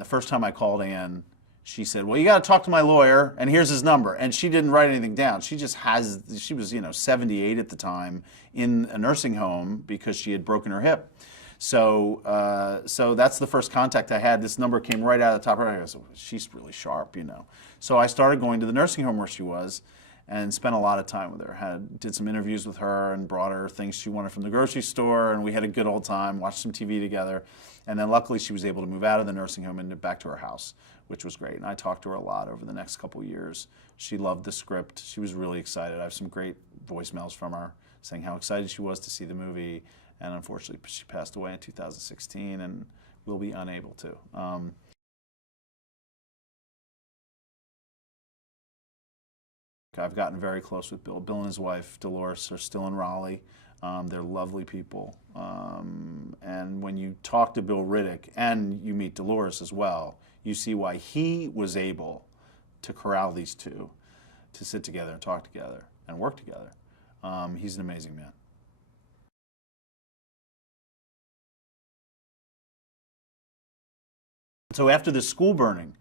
The first time I called Ann, she said, well, you got to talk to my lawyer, and here's his number. And she didn't write anything down. She just has, she was, 78 at the time in a nursing home because she had broken her hip. So that's the first contact I had. This number came right out of the top of her head. I said, she's really sharp. So I started going to the nursing home where she was and spent a lot of time with her. Did some interviews with her and brought her things she wanted from the grocery store, and we had a good old time, watched some TV together. And then luckily she was able to move out of the nursing home and back to her house, which was great. And I talked to her a lot over the next couple of years. She loved the script. She was really excited. I have some great voicemails from her saying how excited she was to see the movie. And unfortunately, she passed away in 2016 and will be unable to. I've gotten very close with Bill. Bill and his wife, Dolores, are still in Raleigh. They're lovely people. And when you talk to Bill Riddick, and you meet Dolores as well, you see why he was able to corral these two to sit together and talk together and work together. He's an amazing man. So after the school burning,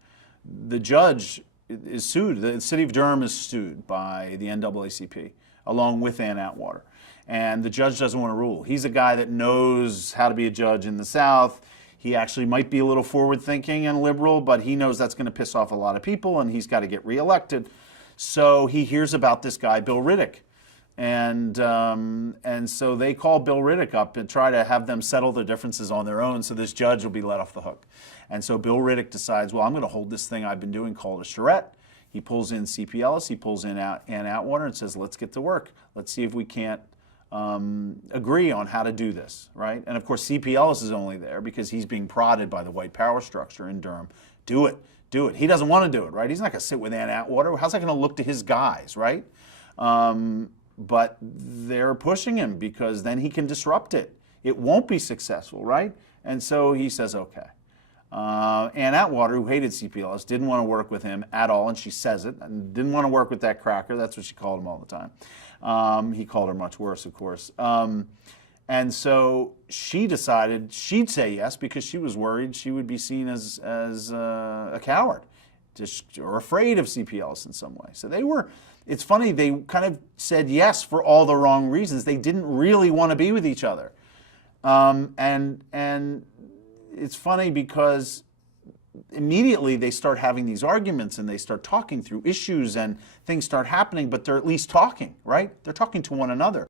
the judge is sued. The city of Durham is sued by the NAACP, along with Ann Atwater. And the judge doesn't want to rule. He's a guy that knows how to be a judge in the South. He actually might be a little forward-thinking and liberal, but he knows that's going to piss off a lot of people, and he's got to get reelected. So he hears about this guy, Bill Riddick. And so they call Bill Riddick up and try to have them settle their differences on their own so this judge will be let off the hook. And so Bill Riddick decides, well, I'm going to hold this thing I've been doing called a charrette. He pulls in C.P. Ellis, he pulls in Ann Atwater and says, let's get to work. Let's see if we can't agree on how to do this, right? And of course, C.P. Ellis is only there because he's being prodded by the white power structure in Durham. Do it, do it. He doesn't want to do it, right? He's not going to sit with Ann Atwater. How's that going to look to his guys, right? But they're pushing him because then he can disrupt it. It won't be successful, right? And so he says, okay. Ann Atwater, who hated C.P. Ellis, didn't want to work with him at all, and she says it, and didn't want to work with that cracker. That's what she called him all the time. He called her much worse, of course. And so she decided she'd say yes because she was worried she would be seen as a coward or afraid of C.P. Ellis in some way. So they were, it's funny, they kind of said yes for all the wrong reasons. They didn't really want to be with each other. And it's funny because immediately they start having these arguments and they start talking through issues and things start happening, but they're at least talking, right? They're talking to one another.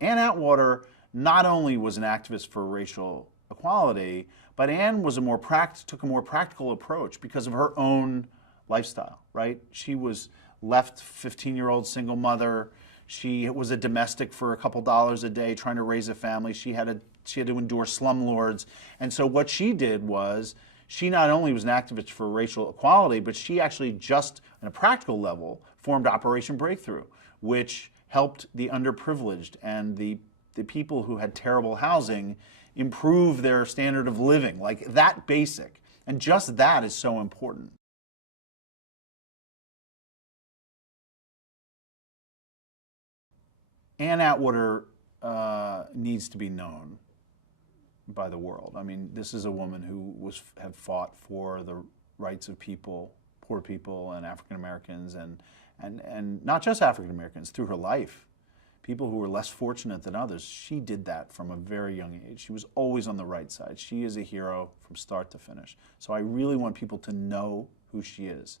Ann Atwater not only was an activist for racial equality, but Ann was took a more practical approach because of her own lifestyle, right? She was left 15-year-old single mother. She was a domestic for a couple dollars a day trying to raise a family. She had to endure slumlords. And so what she did was, she not only was an activist for racial equality, but she actually just, on a practical level, formed Operation Breakthrough, which helped the underprivileged and the people who had terrible housing improve their standard of living, like that basic. And just that is so important. Ann Atwater needs to be known by the world. I mean, this is a woman who had fought for the rights of people, poor people and African Americans, and not just African Americans, through her life. People who were less fortunate than others. She did that from a very young age. She was always on the right side. She is a hero from start to finish. So I really want people to know who she is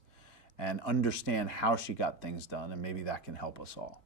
and understand how she got things done, and maybe that can help us all.